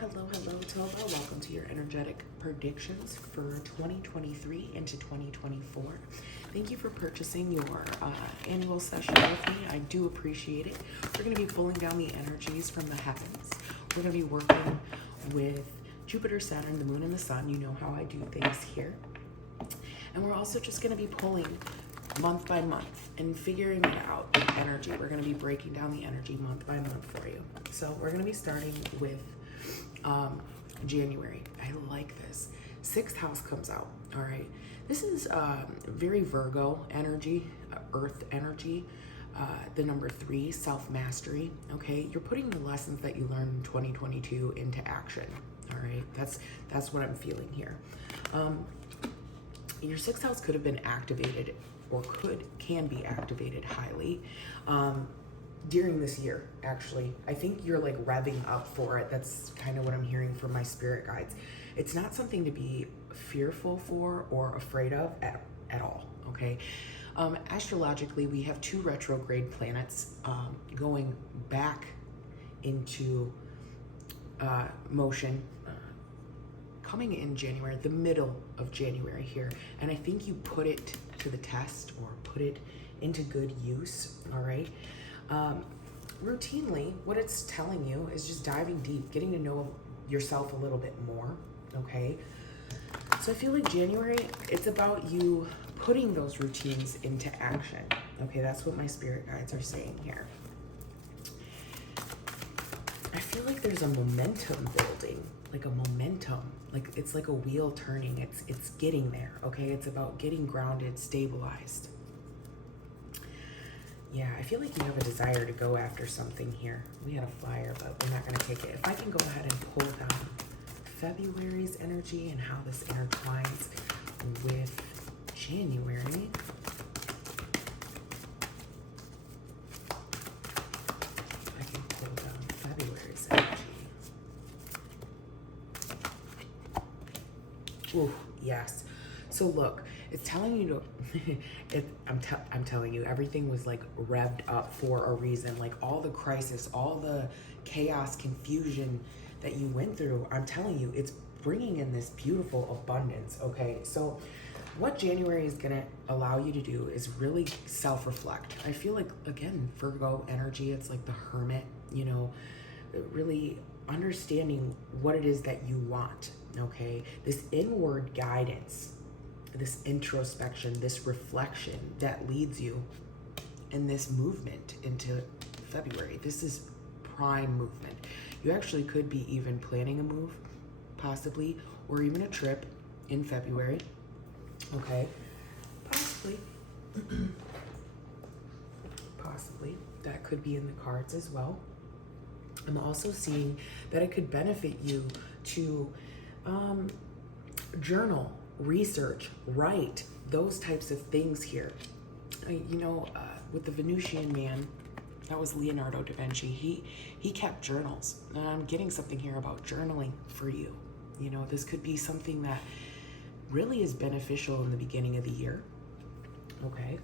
Hello, Toba. Welcome to your energetic predictions for 2023 into 2024. Thank you for purchasing your annual session with me. I do appreciate it. We're going to be pulling down the energies from the heavens. We're going to be working with Jupiter, Saturn, the moon, and the sun. You know how I do things here. And we're also just going to be pulling month by month and figuring it out, the energy. We're going to be breaking down the energy month by month for you. So we're going to be starting with January. I like this. Sixth house comes out. All right. This is very Virgo energy, earth energy. The number 3, self-mastery. Okay. You're putting the lessons that you learned in 2022 into action. All right. That's what I'm feeling here. Your sixth house could have been activated or can be activated highly during this year, actually. I think you're like revving up for it. That's kind of what I'm hearing from my spirit guides. It's not something to be fearful for or afraid of at all, okay? Astrologically, we have 2 retrograde planets going back into motion coming in January, the middle of January here. And I think you put it to the test or put it into good use, all right? Routinely, what it's telling you is just diving deep, getting to know yourself a little bit more, okay? So I feel like January, it's about you putting those routines into action, okay? That's what my spirit guides are saying here. I feel like there's a momentum building, like a momentum, like it's like a wheel turning. It's getting there, okay? It's about getting grounded, stabilized. Yeah, I feel like you have a desire to go after something here. We had a flyer, but we're not going to take it. If I can go ahead and pull down February's energy and how this intertwines with January. I can pull down February's energy. Ooh, yes. So look, it's telling you to, I'm telling you, everything was like revved up for a reason. Like all the crisis, all the chaos, confusion that you went through, I'm telling you, it's bringing in this beautiful abundance, okay? So what January is gonna allow you to do is really self-reflect. I feel like, again, Virgo energy, it's like the hermit, you know, really understanding what it is that you want, okay? This inward guidance, this introspection, this reflection that leads you in this movement into February. This is prime movement. You actually could be even planning a move, possibly, or even a trip in February. Okay, possibly. Possibly. That could be in the cards as well. I'm also seeing that it could benefit you to journal, research, write, those types of things here. With the Venusian man, that was Leonardo da Vinci, he kept journals. And I'm getting something here about journaling for you. You know, this could be something that really is beneficial in the beginning of the year. Okay.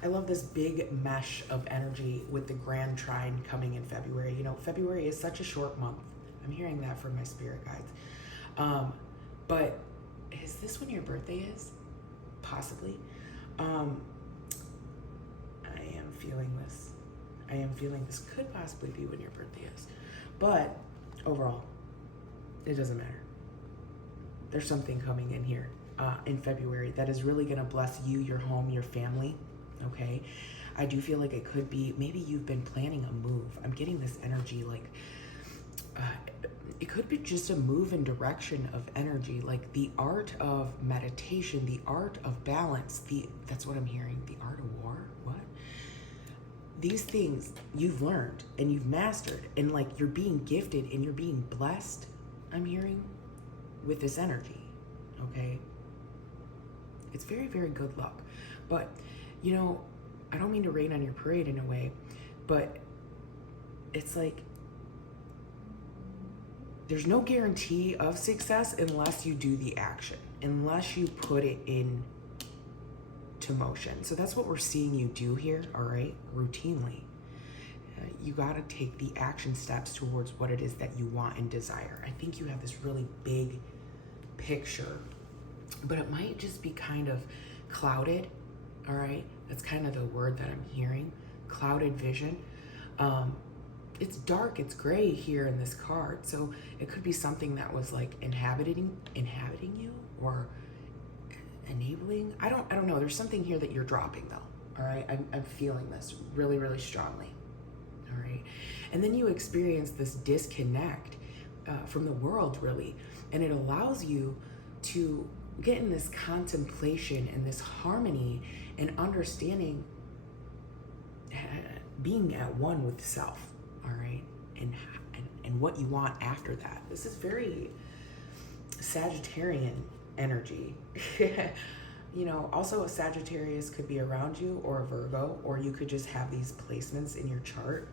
I love this big mesh of energy with the Grand Trine coming in February. You know, February is such a short month. I'm hearing that from my spirit guides. But is this when your birthday is? Possibly. I am feeling this. I am feeling this could possibly be when your birthday is. But overall, it doesn't matter. There's something coming in here in February that is really going to bless you, your home, your family. Okay? I do feel like it could be, maybe you've been planning a move. I'm getting this energy like, it could be just a move in direction of energy, like the art of meditation, the art of balance, that's what I'm hearing, the art of war, what? These things you've learned and you've mastered and like you're being gifted and you're being blessed, I'm hearing, with this energy, okay? It's very, very good luck. But, you know, I don't mean to rain on your parade in a way, but it's like, there's no guarantee of success unless you do the action, unless you put it in to motion. So that's what we're seeing you do here, all right, routinely. you got to take the action steps towards what it is that you want and desire. I think you have this really big picture, but it might just be kind of clouded. All right, that's kind of the word that I'm hearing, clouded vision. It's dark, it's gray here in this card, so it could be something that was like inhabiting you, or enabling. I don't know. There's something here that you're dropping though. All right, I'm feeling this really, really strongly. All right, and then you experience this disconnect from the world, really, and it allows you to get in this contemplation and this harmony and understanding, being at one with self. All right, and what you want after that. This is very Sagittarian energy. You know, also a Sagittarius could be around you, or a Virgo, or you could just have these placements in your chart.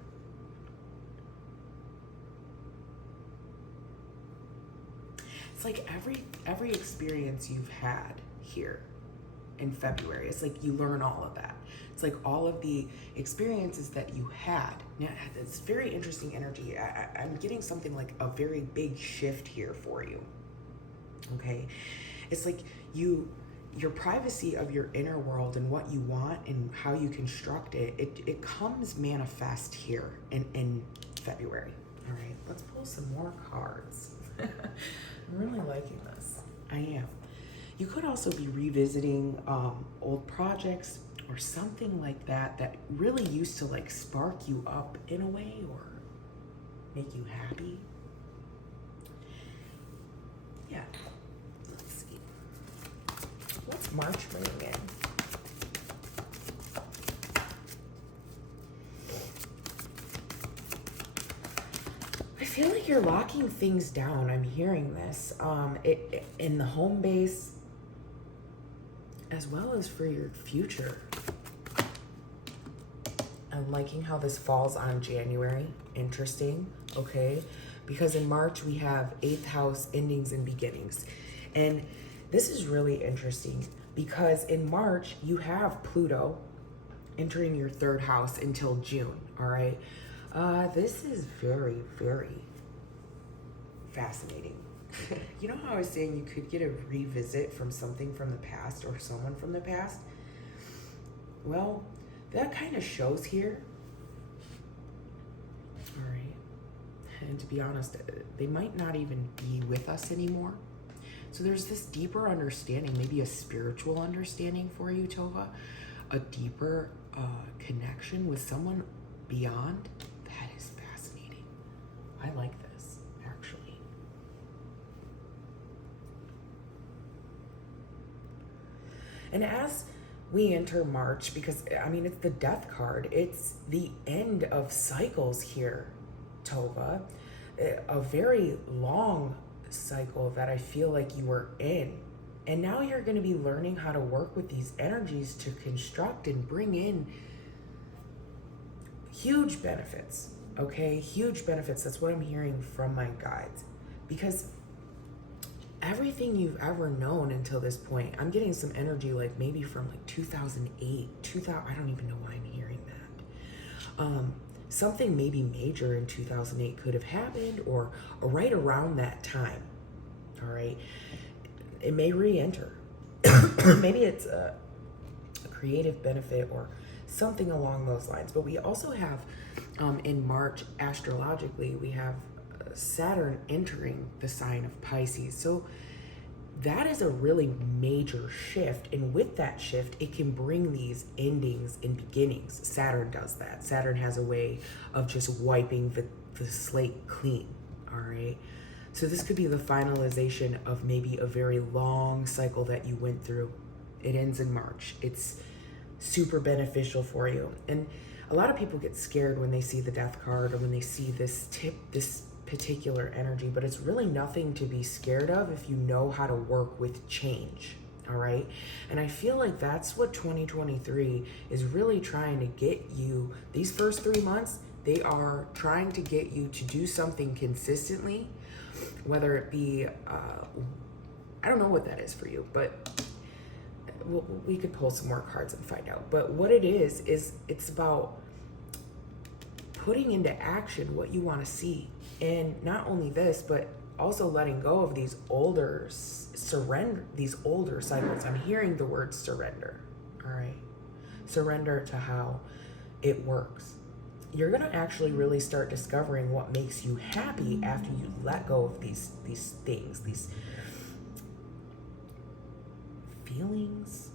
It's like every experience you've had here in February, it's like you learn all of that. It's like all of the experiences that you had. Now, it's very interesting energy. I'm getting something like a very big shift here for you. Okay, it's like your privacy of your inner world and what you want and how you construct it comes manifest here in February. All right, let's pull some more cards. I'm really liking this. I am. You could also be revisiting old projects or something like that really used to like spark you up in a way or make you happy. Yeah. Let's see. What's March bringing in? I feel like you're locking things down. I'm hearing this. In the home base, as well as for your future. I'm liking how this falls on January. Interesting, okay? Because in March, we have 8th house, endings and beginnings. And this is really interesting because in March, you have Pluto entering your 3rd house until June, all right? This is very, very fascinating. You know how I was saying you could get a revisit from something from the past or someone from the past? Well, that kind of shows here. All right. And to be honest, they might not even be with us anymore. So there's this deeper understanding, maybe a spiritual understanding for you, Tova, a deeper connection with someone beyond. That is fascinating. I like this, actually. And as we enter March, because I mean, it's the death card, it's the end of cycles here, Tova, a very long cycle that I feel like you were in. And now you're going to be learning how to work with these energies to construct and bring in huge benefits, okay? Huge benefits. That's what I'm hearing from my guides. Because everything you've ever known until this point, I'm getting some energy like maybe from like 2008, I don't even know why I'm hearing that. Something maybe major in 2008 could have happened or right around that time, all right? It may re-enter. Maybe it's a creative benefit or something along those lines. But we also have, in March, astrologically, we have Saturn entering the sign of Pisces. So that is a really major shift. And with that shift, it can bring these endings and beginnings. Saturn does that. Saturn has a way of just wiping the slate clean, all right? So this could be the finalization of maybe a very long cycle that you went through. It ends in March. It's super beneficial for you. And a lot of people get scared when they see the death card or when they see this particular energy, but it's really nothing to be scared of if you know how to work with change, all right? And I feel like that's what 2023 is really trying to get you. These first 3 months, they are trying to get you to do something consistently, whether it be, I don't know what that is for you, but we could pull some more cards and find out. But what it is it's about putting into action what you want to see. And not only this, but also letting go of these older cycles. I'm hearing the word surrender. All right. Surrender to how it works. You're going to actually really start discovering what makes you happy after you let go of these things, these feelings,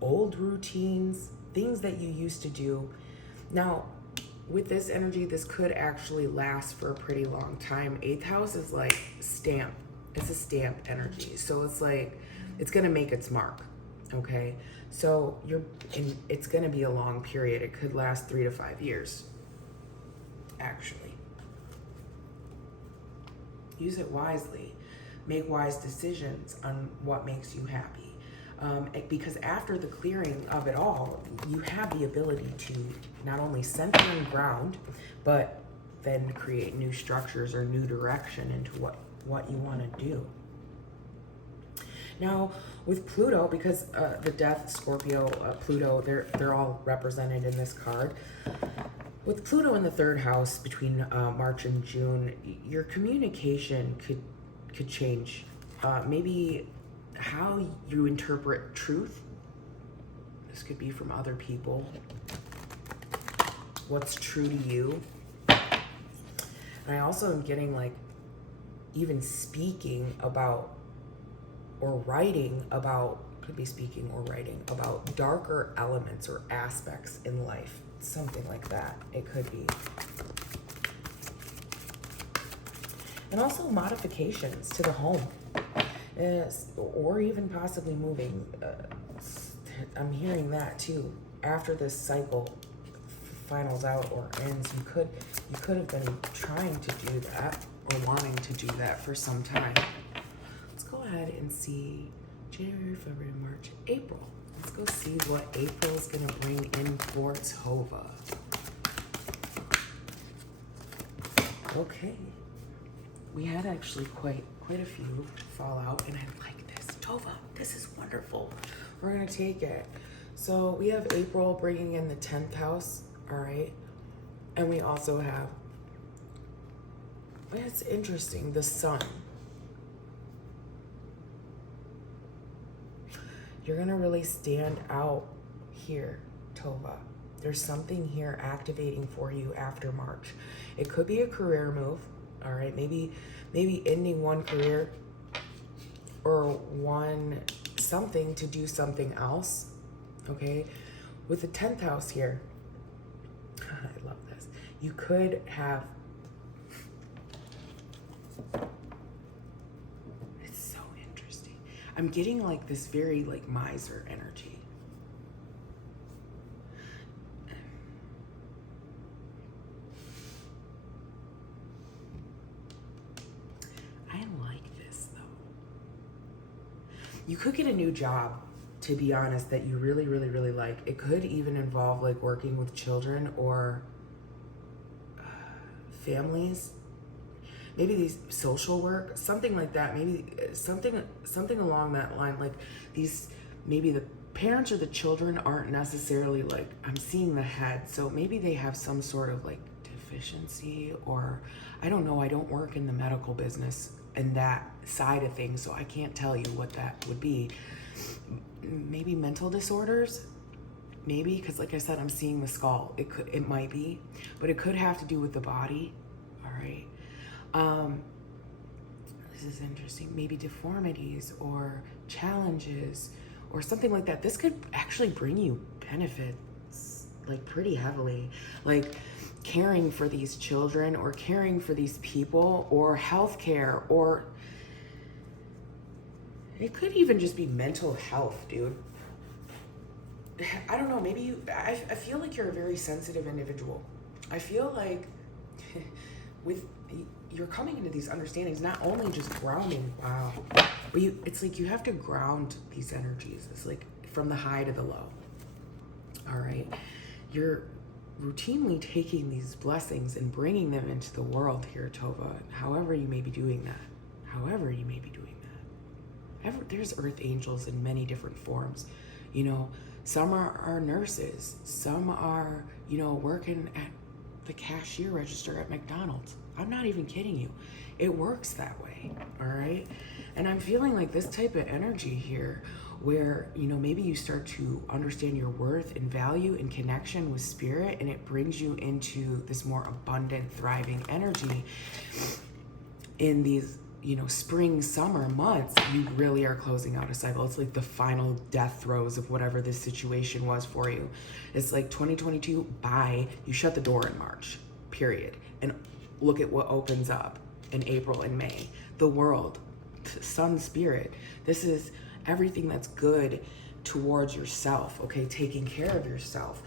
old routines, things that you used to do. Now, with this energy, this could actually last for a pretty long time. 8th house is like stamp. It's a stamp energy. So it's like, it's going to make its mark. Okay. So it's going to be a long period. It could last 3 to 5 years. Actually. Use it wisely. Make wise decisions on what makes you happy. Because after the clearing of it all, you have the ability to not only center and ground, but then create new structures or new direction into what you want to do. Now, with Pluto, because the Death, Scorpio, Pluto, they're all represented in this card. With Pluto in the 3rd house between March and June, your communication could change. Maybe how you interpret truth. This could be from other people. What's true to you. And I also am getting like even speaking about or writing about, could be speaking or writing about darker elements or aspects in life. Something like that. It could be. And also modifications to the home. Or even possibly moving. I'm hearing that too. After this cycle finals out or ends, you could have been trying to do that or wanting to do that for some time. Let's go ahead and see January, February, March, April. Let's go see what April is going to bring in for Tova. Okay. We had actually quite a few fall out, and I like this. Tova, this is wonderful. We're going to take it. So we have April bringing in the 10th house, all right? And we also have, it's interesting, the sun. You're going to really stand out here, Tova. There's something here activating for you after March. It could be a career move, all right? Maybe ending one career or something to do something else, okay? With the 10th house here, I love this. You could have, it's so interesting. I'm getting like this very like miser energy. You could get a new job, to be honest, that you really, really, really like. It could even involve like working with children or families. Maybe these social work, something like that. Maybe something along that line. Like these, maybe the parents or the children aren't necessarily like, I'm seeing the head. So maybe they have some sort of like deficiency, or I don't know. I don't work in the medical business and that side of things, so I can't tell you what that would be. Maybe mental disorders, maybe, because like I said, I'm seeing the skull. It might be, but it could have to do with the body. All right. This is interesting. Maybe deformities or challenges or something like that. This could actually bring you benefits like pretty heavily, like caring for these children or caring for these people or healthcare, or it could even just be mental health, dude. I don't know, maybe I feel like you're a very sensitive individual. I feel like you're coming into these understandings, not only just grounding, wow, but it's like you have to ground these energies. It's like from the high to the low. All right. You're routinely taking these blessings and bringing them into the world here, Tova. However you may be doing that. There's earth angels in many different forms. You know, some are nurses. Some are, working at the cashier register at McDonald's. I'm not even kidding you. It works that way, all right? And I'm feeling like this type of energy here where, you know, maybe you start to understand your worth and value and connection with spirit, and it brings you into this more abundant, thriving energy in these, you know, spring, summer months. You really are closing out a cycle. It's like the final death throes of whatever this situation was for you. It's like 2022, bye. You shut the door in March, period. And look at what opens up in April and May. The world, sun, spirit. This is everything that's good towards yourself, okay? Taking care of yourself,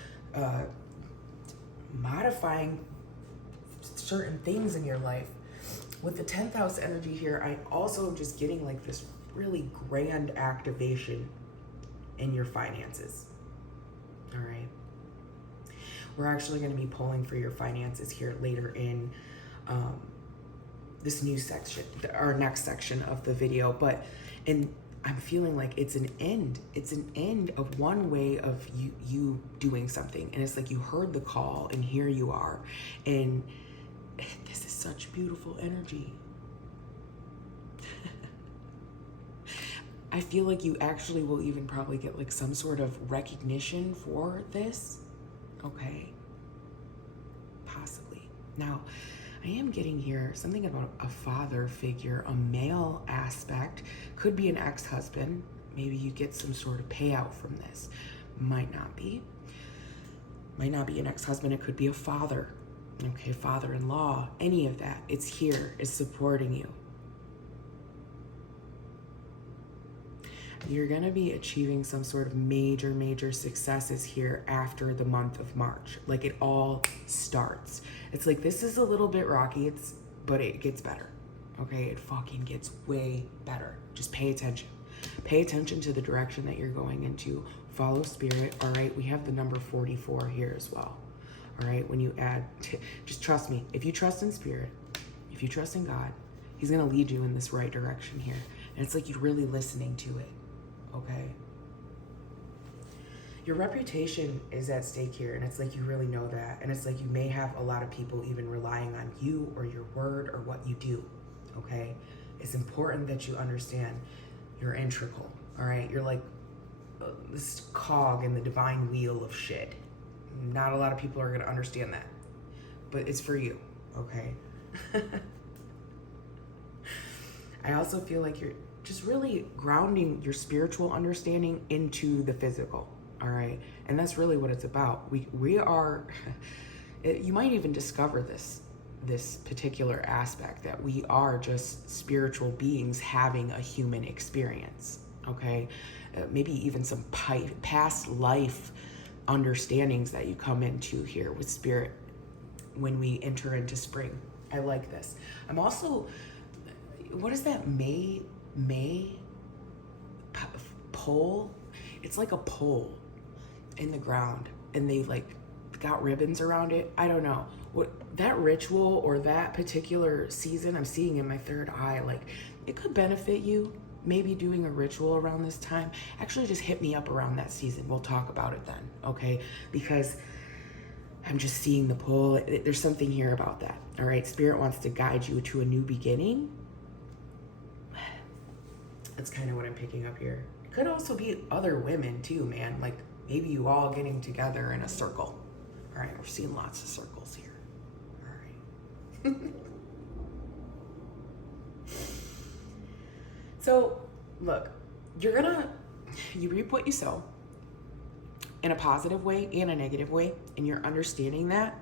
modifying certain things in your life. With the 10th house energy here, I also am just getting like this really grand activation in your finances, all right? We're actually going to be pulling for your finances here later in this new section, our next section of the video, and I'm feeling like it's an end. It's an end of one way of you doing something. And it's like you heard the call and here you are. And this is such beautiful energy. I feel like you actually will even probably get like some sort of recognition for this. Okay. Possibly. Now, I am getting here something about a father figure, a male aspect. Could be an ex-husband. Maybe you get some sort of payout from this. Might not be. Might not be an ex-husband. It could be a father. Okay, father-in-law. Any of that. It's here. It's supporting you. You're going to be achieving some sort of major successes here after the month of March. Like it all starts. It's like this is a little bit rocky, but it gets better. Okay, it fucking gets way better. Just pay attention. Pay attention to the direction that you're going into. Follow spirit. All right, we have the number 44 here as well. All right, when you add, just trust me. If you trust in spirit, if you trust in God, he's going to lead you in this right direction here. And it's like you're really listening to it. Okay. Your reputation is at stake here, and it's like you really know that. And it's like you may have a lot of people even relying on you or your word or what you do. Okay. It's important that you understand you're integral. All right. You're like this cog in the divine wheel of shit. Not a lot of people are going to understand that, but it's for you. Okay. I also feel like you're just really grounding your spiritual understanding into the physical, all right? And that's really what it's about. We are, you might even discover this particular aspect that we are just spiritual beings having a human experience, okay? Maybe even some past life understandings that you come into here with spirit when we enter into spring. I like this. I'm also, what is that May pole? It's like a pole in the ground and they like got ribbons around it. I don't know what that ritual or that particular season I'm seeing in my third eye, like it could benefit you. Maybe doing a ritual around this time. Actually just hit me up around that season. We'll talk about it then. Okay. Because I'm just seeing the pole. There's something here about that. All right. Spirit wants to guide you to a new beginning. That's kind of what I'm picking up here. It could also be other women too, man. Like maybe you all getting together in a circle. All right, we're seeing lots of circles here. All right. So, look, you reap what you sow in a positive way and a negative way, and you're understanding that.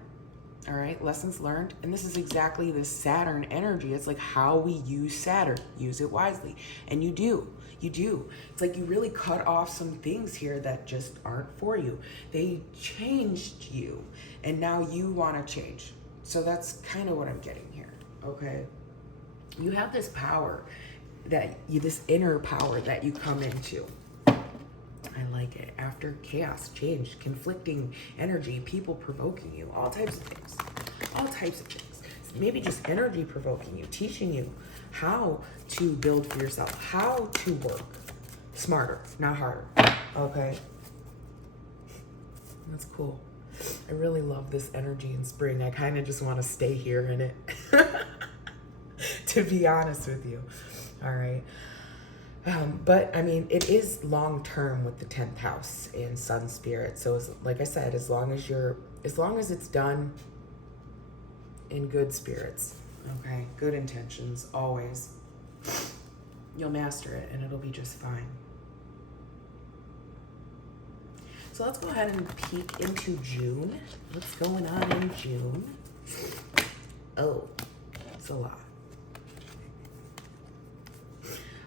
All right, lessons learned. And this is exactly the Saturn energy. It's like how we use Saturn. Use it wisely. And you do. It's like you really cut off some things here that just aren't for you. They changed you. And now you want to change. So that's kind of what I'm getting here. Okay. You have this power this inner power that you come into. I like it. After chaos, change, conflicting energy, people provoking you, all types of things. Maybe just energy provoking you, teaching you how to build for yourself, how to work smarter, not harder. Okay. That's cool. I really love this energy in spring. I kind of just want to stay here in it, to be honest with you. All right. But I mean, it is long term with the 10th house and sun spirit. So like I said, as long as it's done in good spirits, okay, good intentions, always, you'll master it and it'll be just fine. So let's go ahead and peek into June. What's going on in June? Oh, it's a lot.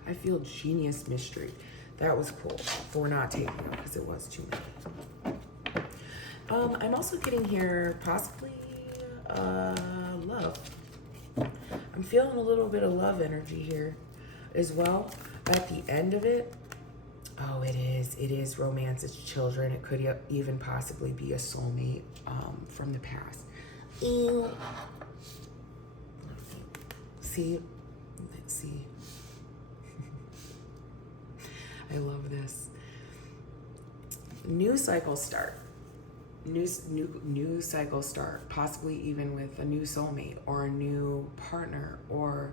I feel genius mystery. That was cool for not taking it because it was too many. I'm also getting here possibly love. I'm feeling a little bit of love energy here as well. At the end of it, oh, it is romance. It's children. It could even possibly be a soulmate from the past. Ew. See, let's see. I love this. New cycle start. New cycle start. Possibly even with a new soulmate or a new partner, or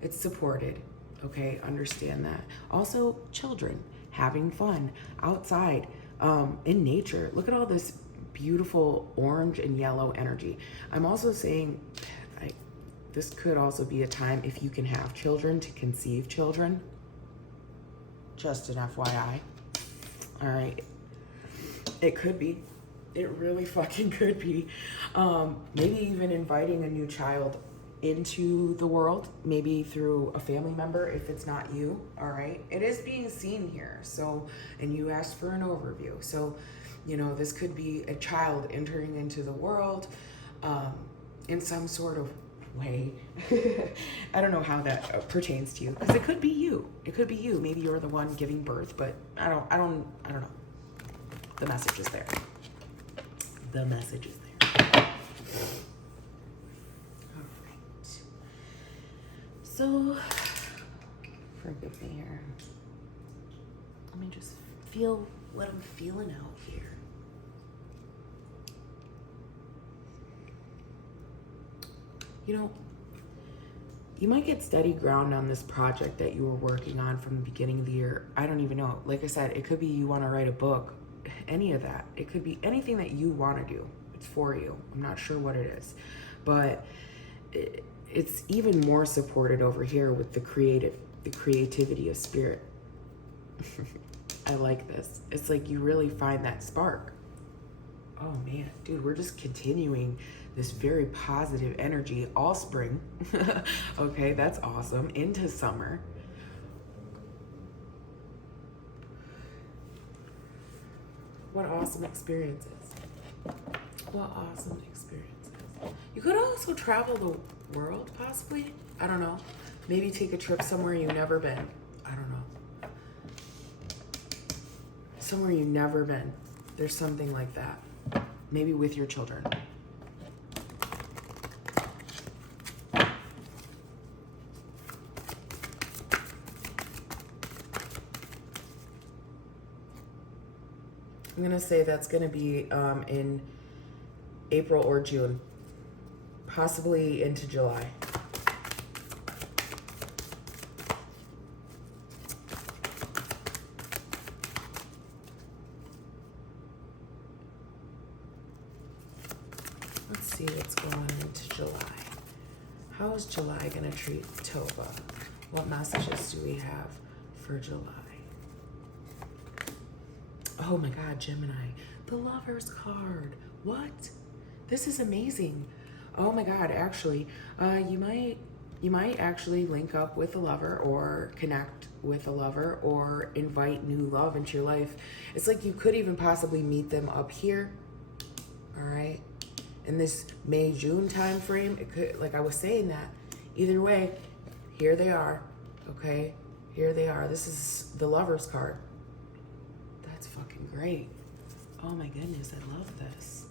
it's supported. Okay, understand that. Also, children having fun outside, in nature. Look at all this beautiful orange and yellow energy. I'm also saying this could also be a time, if you can have children, to conceive children. Just an FYI. All right. It could be. It really fucking could be. Maybe even inviting a new child into the world, maybe through a family member if it's not you. All right. It is being seen here. So, and you asked for an overview. So, this could be a child entering into the world in some sort of way. I don't know how that pertains to you, because it could be you. It could be you. Maybe you're the one giving birth, but I don't know. The message is there. The message is there. All right. So, forgive me here. Let me just feel what I'm feeling out here. You might get steady ground on this project that you were working on from the beginning of the year. I don't even know. Like I said, it could be you want to write a book, any of that. It could be anything that you want to do. It's for you. I'm not sure what it is. But it's even more supported over here with the creativity of spirit. I like this. It's like you really find that spark. Oh man, dude, we're just continuing this very positive energy all spring. Okay, that's awesome. Into summer. What awesome experiences. What awesome experiences. You could also travel the world, possibly. I don't know. Maybe take a trip somewhere you've never been. I don't know. Somewhere you've never been. There's something like that. Maybe with your children. I'm going to say that's going to be in April or June, possibly into July. Let's see what's going on into July. How is July going to treat Toba? What messages do we have for July? Oh my God, Gemini, the Lover's card. What? This is amazing. Oh my God, actually, you might actually link up with a lover or connect with a lover or invite new love into your life. It's like you could even possibly meet them up here. All right. In this May, June time frame, it could, like I was saying that. Either way, here they are. Okay. Here they are. This is the Lover's card. That's fucking great. Oh my goodness, I love this.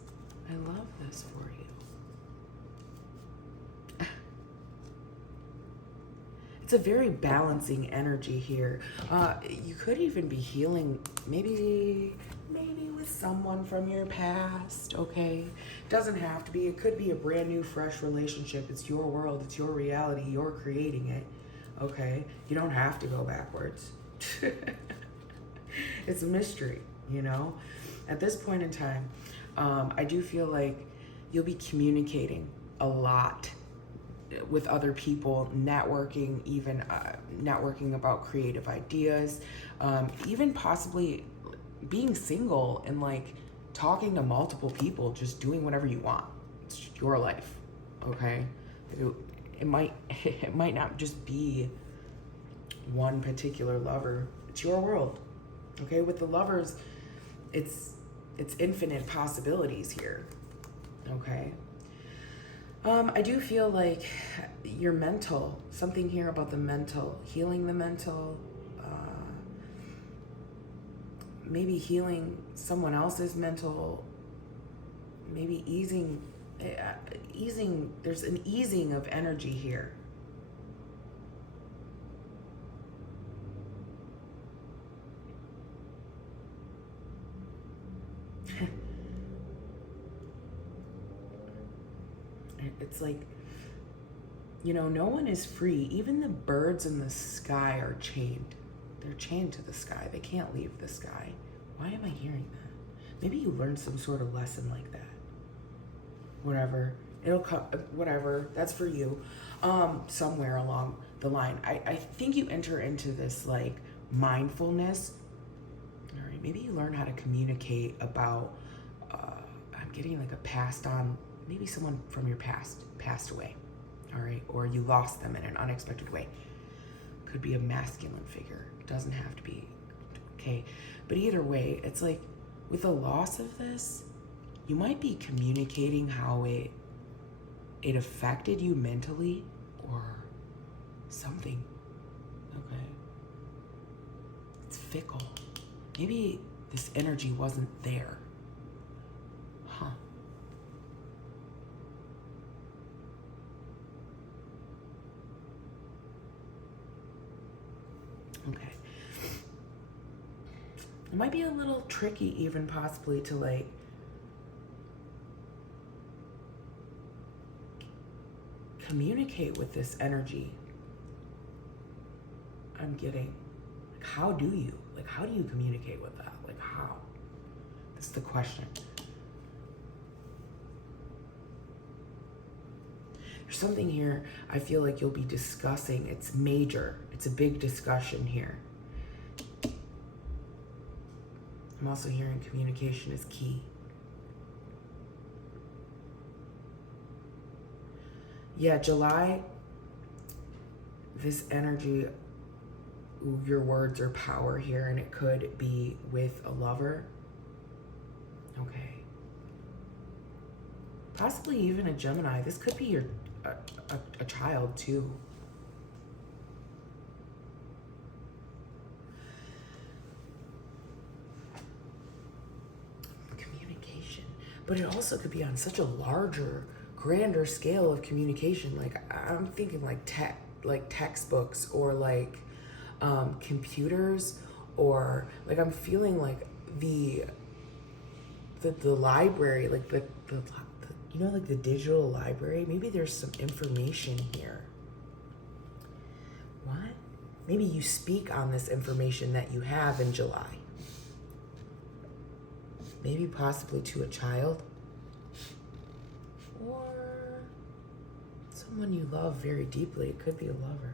I love this for you. It's a very balancing energy here. You could even be healing, maybe with someone from your past, okay? Doesn't have to be. It could be a brand new, fresh relationship. It's your world. It's your reality. You're creating it, okay? You don't have to go backwards. It's a mystery, you know? At this point in time, I do feel like you'll be communicating a lot with other people, networking, even networking about creative ideas, even possibly being single and like talking to multiple people, just doing whatever you want. It's your life, okay? It might not just be one particular lover. It's your world, okay? With the lovers, it's infinite possibilities here, okay? I do feel like your mental, something here about the mental, healing the mental, maybe healing someone else's mental, maybe easing, there's an easing of energy here. It's like, you know, no one is free. Even the birds in the sky are chained. They're chained to the sky. They can't leave the sky. Why am I hearing that? Maybe you learned some sort of lesson like that. Whatever. It'll come, whatever. That's for you. Somewhere along the line. I think you enter into this like mindfulness. All right. Maybe you learn how to communicate about, I'm getting like a passed on, maybe someone from your past passed away, all right? Or you lost them in an unexpected way. Could be a masculine figure. Doesn't have to be, okay? But either way, it's like with the loss of this, you might be communicating how it affected you mentally or something, okay? It's fickle. Maybe this energy wasn't there. Huh. Okay. It might be a little tricky even possibly to like communicate with this energy. I'm getting, like, how do you communicate with that? Like how? That's the question. There's something here I feel like you'll be discussing. It's major. It's a big discussion here. I'm also hearing communication is key. Yeah, July, this energy, ooh, your words are power here, and it could be with a lover. Okay. Possibly even a Gemini. This could be a child too. Communication. But it also could be on such a larger, grander scale of communication. Like I'm thinking like textbooks or like computers, or like I'm feeling like the library, like the you know, like the digital library. Maybe there's some information here. What? Maybe you speak on this information that you have in July. Maybe possibly to a child. Or someone you love very deeply. It could be a lover.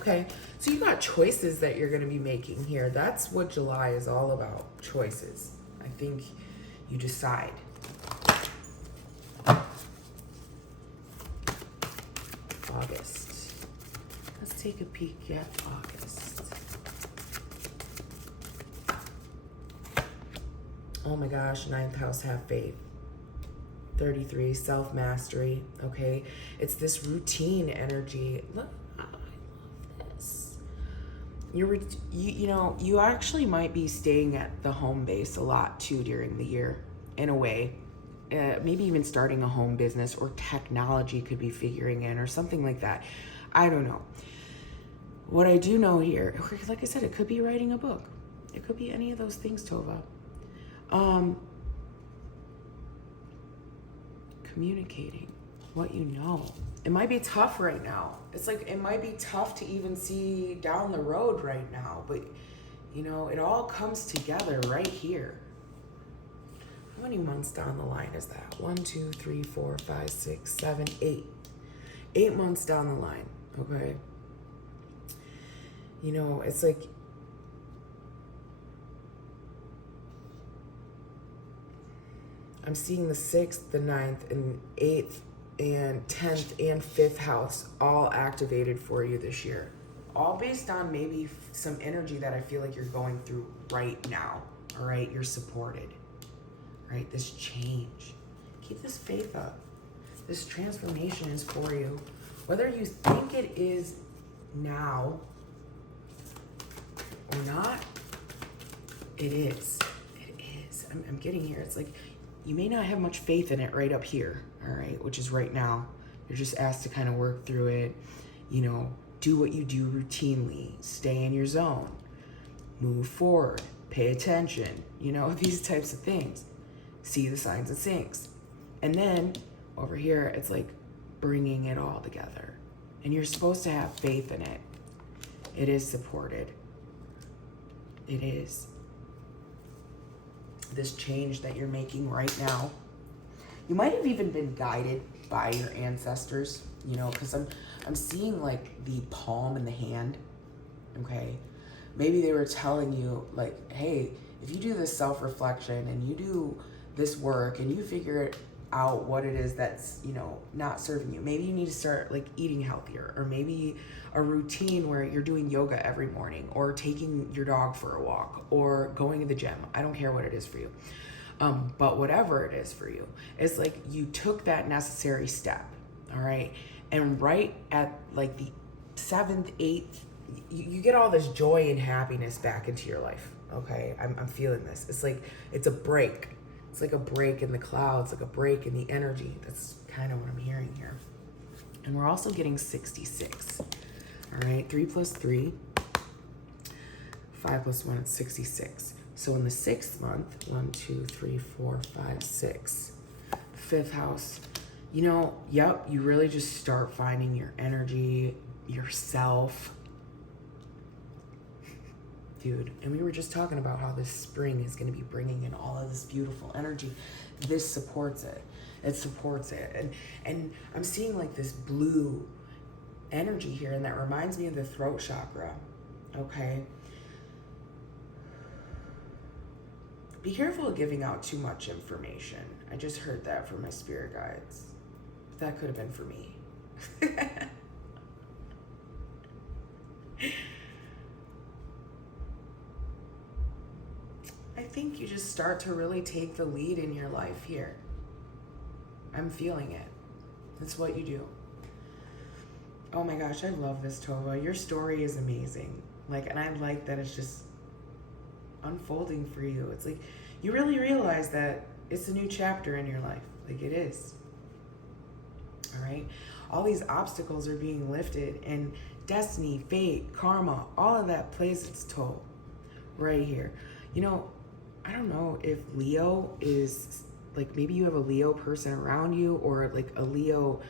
Okay, so you got choices that you're going to be making here. That's what July is all about, choices. I think you decide. August. Let's take a peek at August. Oh my gosh, 9th house, have faith. 33, self-mastery, okay? It's this routine energy. Look. You know, you actually might be staying at the home base a lot too during the year, in a way. maybe even starting a home business, or technology could be figuring in, or something like that. I don't know. What I do know here, like I said, it could be writing a book. It could be any of those things, Tova. Communicating what you know. It might be tough right now. It's like, it might be tough to even see down the road right now, but you know, it all comes together right here. How many months down the line is that? 1, 2, 3, 4, 5, 6, 7, 8. 8 months down the line, okay? You know, it's like, I'm seeing the 6th, the 9th, and 8th, and 10th, and 5th house all activated for you this year. All based on maybe some energy that I feel like you're going through right now, all right? You're supported, right? This change. Keep this faith up. This transformation is for you. Whether you think it is now or not, it is. It is. I'm getting here. It's like, you may not have much faith in it right up here, all right, which is right now. You're just asked to kind of work through it, you know, do what you do routinely, stay in your zone, move forward, pay attention, you know, these types of things. See the signs and syncs. And then over here, it's like bringing it all together. And you're supposed to have faith in it. It is supported. It is. This change that you're making right now, you might have even been guided by your ancestors, you know, because I'm seeing like the palm in the hand, okay? Maybe they were telling you like, hey, if you do this self-reflection and you do this work and you figure out what it is that's, you know, not serving you, maybe you need to start like eating healthier, or maybe a routine where you're doing yoga every morning, or taking your dog for a walk, or going to the gym. I don't care what it is for you. But whatever it is for you, it's like you took that necessary step, all right? And right at like the 7th, 8th, you get all this joy and happiness back into your life, okay? I'm feeling this. It's like, it's a break. It's like a break in the clouds, like a break in the energy. That's kind of what I'm hearing here. And we're also getting 66, all right? 3 plus 3, 5 plus 1, it's 66. So in the 6th month, 1, 2, 3, 4, 5, 6, 5th house, you know, yep, you really just start finding your energy, yourself. Dude, and we were just talking about how this spring is going to be bringing in all of this beautiful energy. This supports it. It supports it. And I'm seeing like this blue energy here, and that reminds me of the throat chakra, okay? Be careful of giving out too much information. I just heard that from my spirit guides. That could have been for me. I think you just start to really take the lead in your life here. I'm feeling it. That's what you do. Oh my gosh, I love this, Tova. Your story is amazing. Like, and I like that it's just unfolding for you. It's like you really realize that it's a new chapter in your life. Like, it is. All right? All these obstacles are being lifted, and destiny, fate, karma, all of that plays its toll right here. You know, I don't know if Leo is, like, maybe you have a Leo person around you, or like a Leo,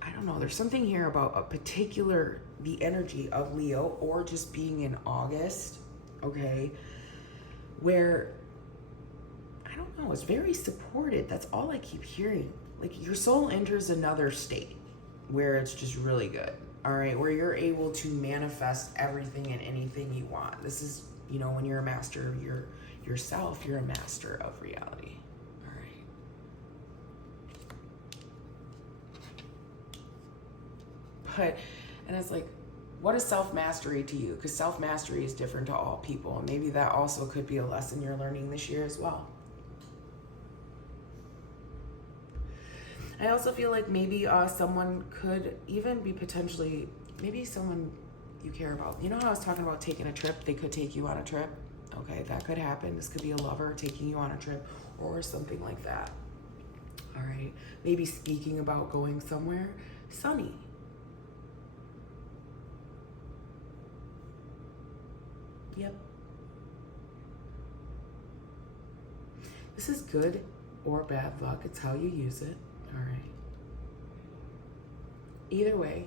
I don't know. There's something here about a particular, the energy of Leo, or just being in August, okay, where, I don't know, it's very supported. That's all I keep hearing. Like, your soul enters another state where it's just really good, all right, where you're able to manifest everything and anything you want. This is, you know, when you're a master of yourself, you're a master of reality, all right. But, and it's like, what is self-mastery to you? Because self-mastery is different to all people. And maybe that also could be a lesson you're learning this year as well. I also feel like maybe someone could even be potentially, maybe someone you care about. You know how I was talking about taking a trip? They could take you on a trip. Okay, that could happen. This could be a lover taking you on a trip or something like that. All right. Maybe speaking about going somewhere sunny. Yep. This is good or bad luck. It's how you use it. All right. Either way,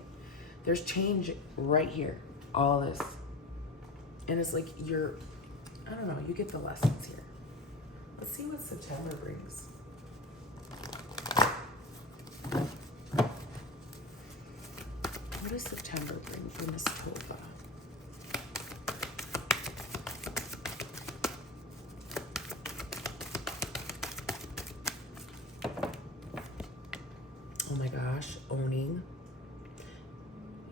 there's change right here. All this. And it's like I don't know, you get the lessons here. Let's see what September brings. What does September bring for Miss Tova? Oh my gosh, owning.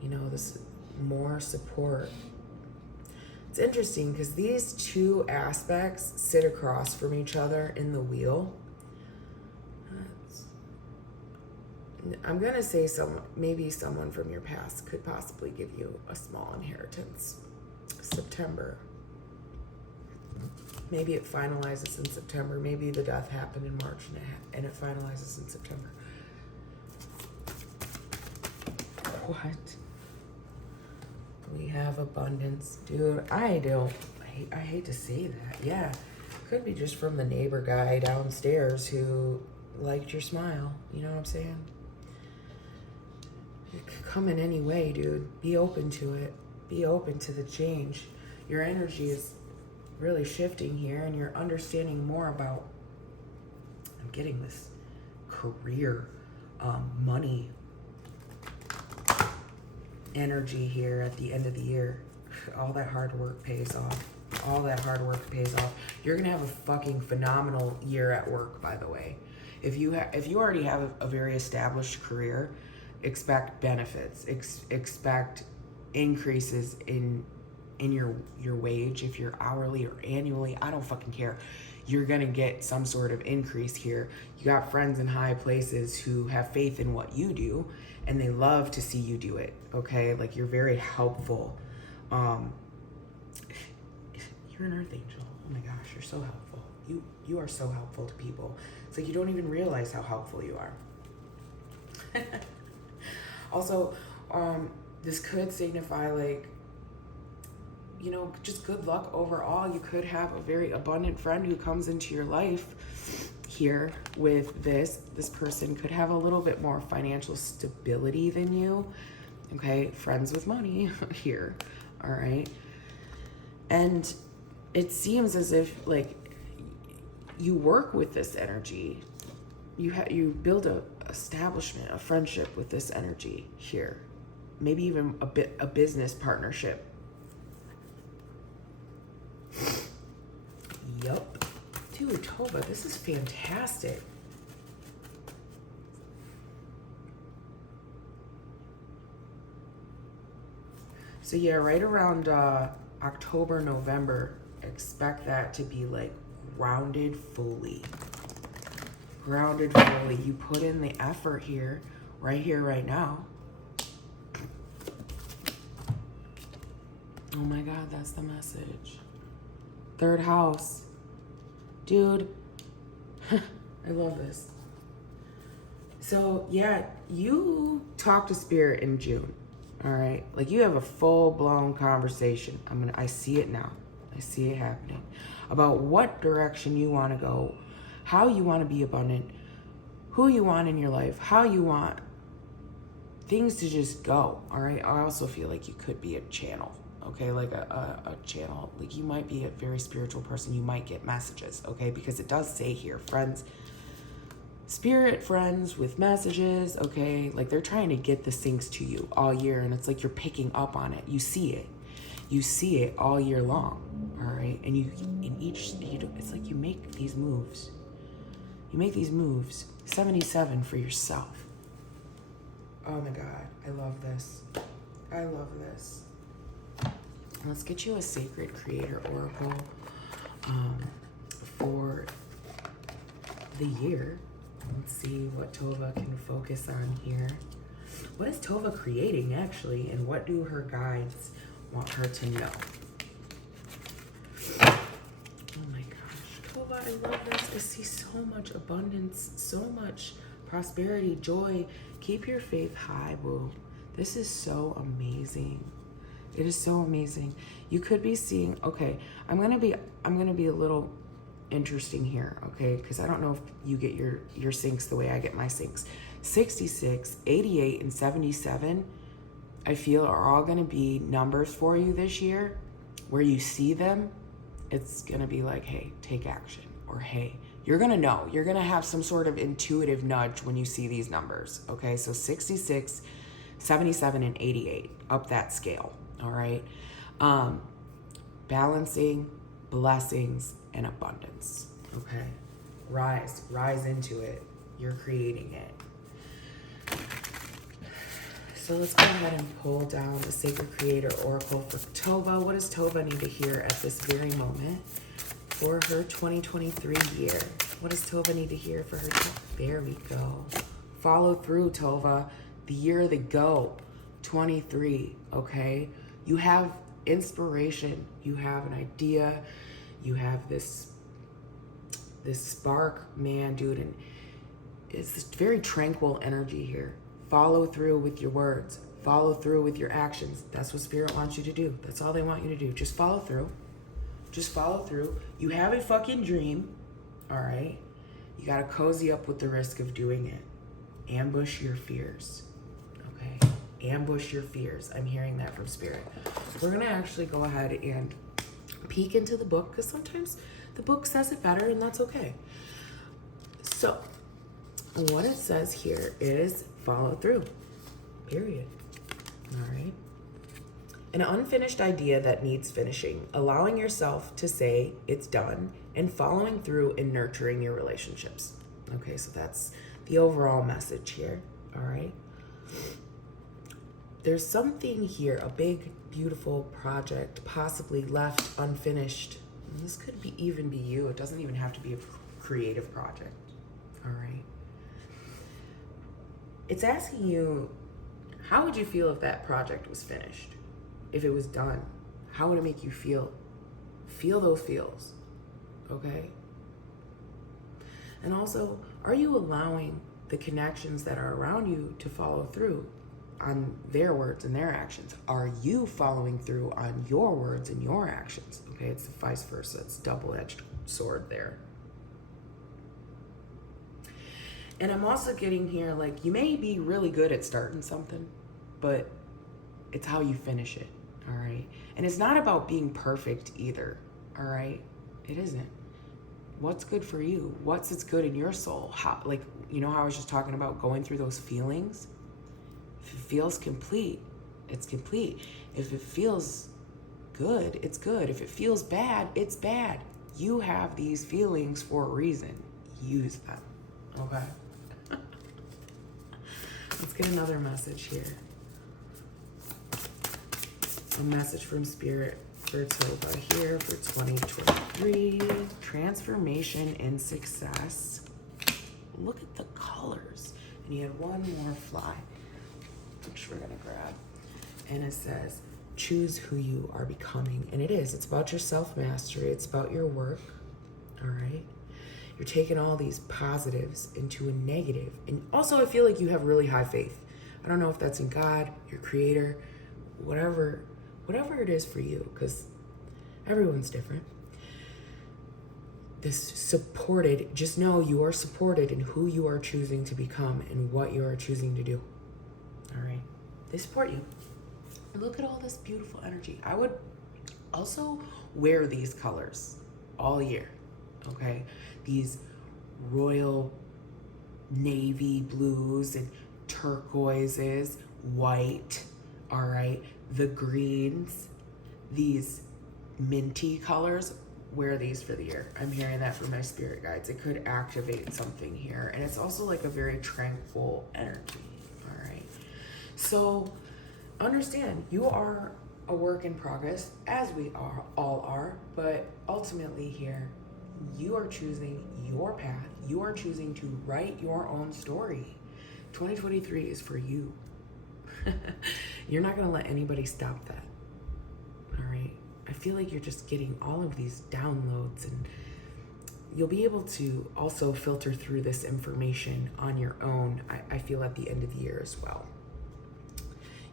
You know, this more support. It's interesting because these two aspects sit across from each other in the wheel. I'm going to say maybe someone from your past could possibly give you a small inheritance. September. Maybe it finalizes in September. Maybe the death happened in March and it finalizes in September. What? We have abundance. Dude, I hate to say that. Yeah. Could be just from the neighbor guy downstairs who liked your smile. You know what I'm saying? It could come in any way, dude. Be open to it. Be open to the change. Your energy is really shifting here and you're understanding more about, I'm getting this career, money energy here at the end of the year. All that hard work pays off. All that hard work pays off. You're gonna have a fucking phenomenal year at work, by the way. If you already have a very established career, expect benefits. Expect increases in your wage. If you're hourly or annually, I don't fucking care. You're gonna get some sort of increase here. You got friends in high places who have faith in what you do and they love to see you do it. Okay, like you're very helpful. You're an earth angel. Oh my gosh, you're so helpful. You are so helpful to people. It's like you don't even realize how helpful you are. Also, this could signify like, you know, just good luck overall. You could have a very abundant friend who comes into your life here with this. This person could have a little bit more financial stability than you. Okay, friends with money here. All right. And it seems as if like you work with this energy. You build a establishment, a friendship with this energy here. Maybe even a business partnership. Yup. Dude, Tova, this is fantastic. So yeah, right around October, November, expect that to be like grounded fully. Grounded fully. You put in the effort here, right now. Oh my God, that's the message. Third house. Dude, I love this. So yeah, you talk to spirit in June. All right, like you have a full-blown conversation. I see it now. I see it happening about what direction you want to go, how you want to be abundant, who you want in your life, how you want things to just go. All right. I also feel like you could be a channel. Okay, like a channel. Like you might be a very spiritual person. You might get messages. Okay, because it does say here, friends. Spirit friends with messages, okay? Like they're trying to get the things to you all year and it's like you're picking up on it. You see it. You see it all year long, all right? And it's like you make these moves. You make these moves, 77 for yourself. Oh my God, I love this. I love this. Let's get you a sacred creator oracle for the year. Let's see what Tova can focus on here. What is Tova creating, actually, and what do her guides want her to know? Oh my gosh, Tova, I I love this. I see so much abundance, so much prosperity, joy. Keep your faith high, boo. This is so amazing. It is so amazing. You could be seeing, okay, I'm gonna be a little interesting here, okay? Because I don't know if you get your syncs the way I get my syncs. 66, 88, and 77, I feel are all gonna be numbers for you this year where you see them, it's gonna be like, hey, take action. Or hey, you're gonna know. You're gonna have some sort of intuitive nudge when you see these numbers, okay? So 66, 77, and 88, up that scale, all right? Balancing, blessings, and abundance, okay? Rise into it. You're creating it. So let's go ahead and pull down the Sacred Creator Oracle for Tova. What does Tova need to hear at this very moment for her 2023 year? What does Tova need to hear for her? There we go. Follow through, Tova. The year of the go, 23, okay? You have inspiration. You have an idea. You have this spark, man, dude, and it's this very tranquil energy here. Follow through with your words. Follow through with your actions. That's what Spirit wants you to do. That's all they want you to do. Just follow through. Just follow through. You have a fucking dream, all right? You got to cozy up with the risk of doing it. Ambush your fears, okay? Ambush your fears. I'm hearing that from Spirit. We're going to actually go ahead and peek into the book because sometimes the book says it better, and that's okay. So what it says here is follow through, period. All right. An unfinished idea that needs finishing, allowing yourself to say it's done, and following through and nurturing your relationships. Okay, so that's the overall message here. All right. There's something here, a big, beautiful project, possibly left unfinished. And this could even be you. It doesn't even have to be a creative project. All right. It's asking you, how would you feel if that project was finished? If it was done, how would it make you feel? Feel those feels, okay? And also, are you allowing the connections that are around you to follow through on their words and their actions? Are you following through on your words and your actions? Okay, it's vice versa. It's a double-edged sword there. And I'm also getting here, like, you may be really good at starting something, but it's how you finish it, all right? And it's not about being perfect either, all right? It isn't. What's good for you? What's good in your soul? How, like, you know how I was just talking about going through those feelings? If it feels complete, it's complete. If it feels good, it's good. If it feels bad, it's bad. You have these feelings for a reason. Use them, okay? Let's get another message here. A message from Spirit for Tova here for 2023. Transformation and success. Look at the colors. And you had one more fly, which we're going to grab. And it says, choose who you are becoming. And it is. It's about your self-mastery. It's about your work. All right? You're taking all these positives into a negative. And also, I feel like you have really high faith. I don't know if that's in God, your creator, whatever it is for you, because everyone's different. This supported, just know you are supported in who you are choosing to become and what you are choosing to do. All right? They support you. And look at all this beautiful energy. I would also wear these colors all year, okay? These royal navy blues and turquoises, white, all right? The greens, these minty colors, wear these for the year. I'm hearing that from my spirit guides. It could activate something here. And it's also like a very tranquil energy, all right? So understand, you are a work in progress, as we all are, but ultimately here, you are choosing your path. You are choosing to write your own story. 2023 is for you. You're not going to let anybody stop that. All right? I feel like you're just getting all of these downloads and you'll be able to also filter through this information on your own, I feel, at the end of the year as well.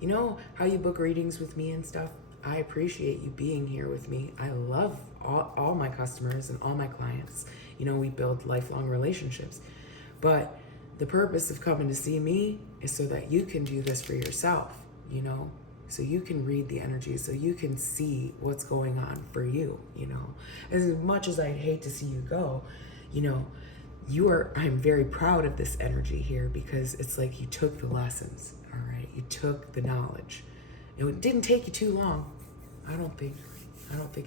You know how you book readings with me and stuff? I appreciate you being here with me. I love all my customers and all my clients. You know, we build lifelong relationships. But the purpose of coming to see me is so that you can do this for yourself, you know? So you can read the energy, so you can see what's going on for you, you know? As much as I'd hate to see you go, you know, I'm very proud of this energy here, because it's like you took the lessons, all right? You took the knowledge. It didn't take you too long. I don't think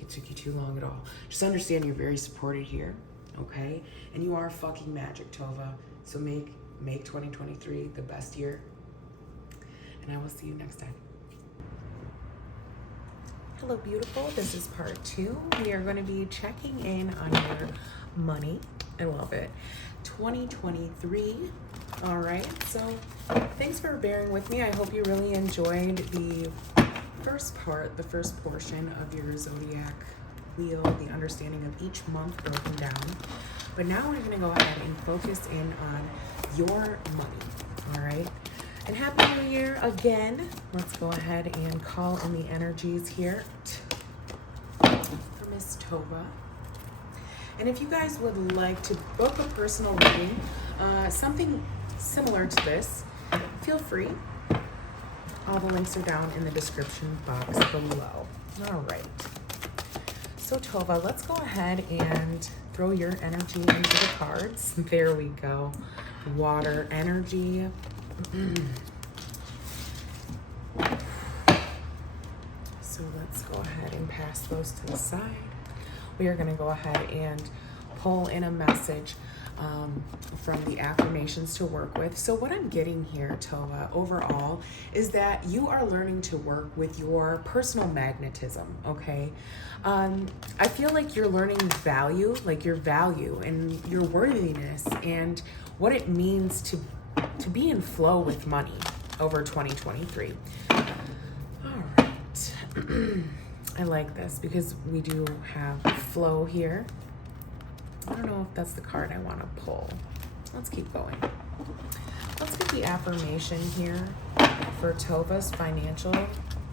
it took you too long at all. Just understand you're very supported here, okay? And you are fucking magic, Tova. So make 2023 the best year. And I will see you next time. Hello, beautiful. This is part 2. We are going to be checking in on your money. I love it. 2023. All right. So thanks for bearing with me. I hope you really enjoyed the first portion of your zodiac wheel, the understanding of each month broken down. But now we're going to go ahead and focus in on your money. All right. And Happy New Year again. Let's go ahead and call in the energies here for Miss Tova. And if you guys would like to book a personal reading, something similar to this, feel free. All the links are down in the description box below. All right. So Tova, let's go ahead and throw your energy into the cards. There we go. Water energy. So let's go ahead and pass those to the side. We are going to go ahead and pull in a message from the affirmations to work with. So what I'm getting here, Tova, overall, is that you are learning to work with your personal magnetism, okay? I feel like you're learning value, like your value and your worthiness and what it means to be in flow with money over 2023. All right. I like this because we do have flow here. I don't know if that's the card I want to pull. Let's keep going. Let's get the affirmation here for Tova's financial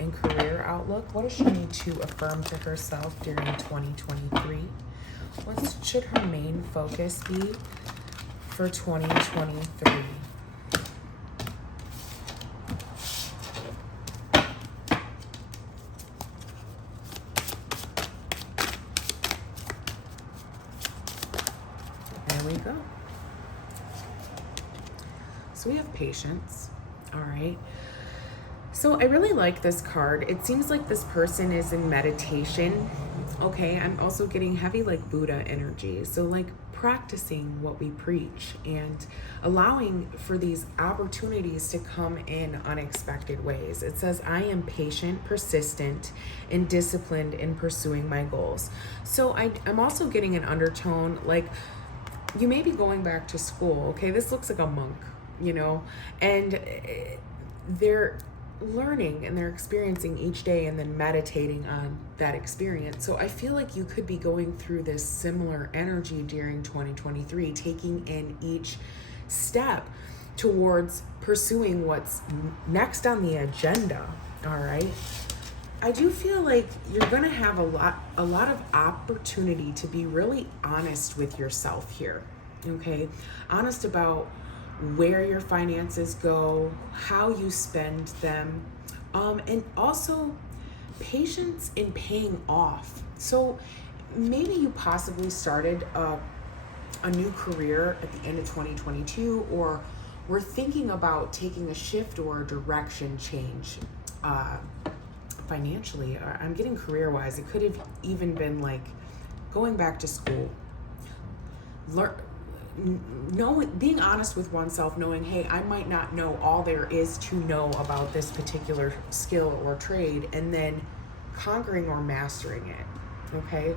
and career outlook. What does she need to affirm to herself during 2023? What should her main focus be for 2023? There we go. So we have patience. All right. So I really like this card. It seems like this person is in meditation. Okay. I'm also getting heavy like Buddha energy. So like practicing what we preach and allowing for these opportunities to come in unexpected ways. It says, I am patient, persistent, and disciplined in pursuing my goals. So I'm also getting an undertone like you may be going back to school. Okay. This looks like a monk, you know, and they're learning and they're experiencing each day and then meditating on that experience. So I feel like you could be going through this similar energy during 2023, taking in each step towards pursuing what's next on the agenda. All right. I do feel like you're going to have a lot of opportunity to be really honest with yourself here. Okay. Honest about where your finances go, how you spend them, and also patience in paying off. So maybe you possibly started a new career at the end of 2022, or were thinking about taking a shift or a direction change financially. I'm getting career-wise. It could have even been like going back to school. Being honest with oneself, knowing, hey, I might not know all there is to know about this particular skill or trade, and then conquering or mastering it. Okay.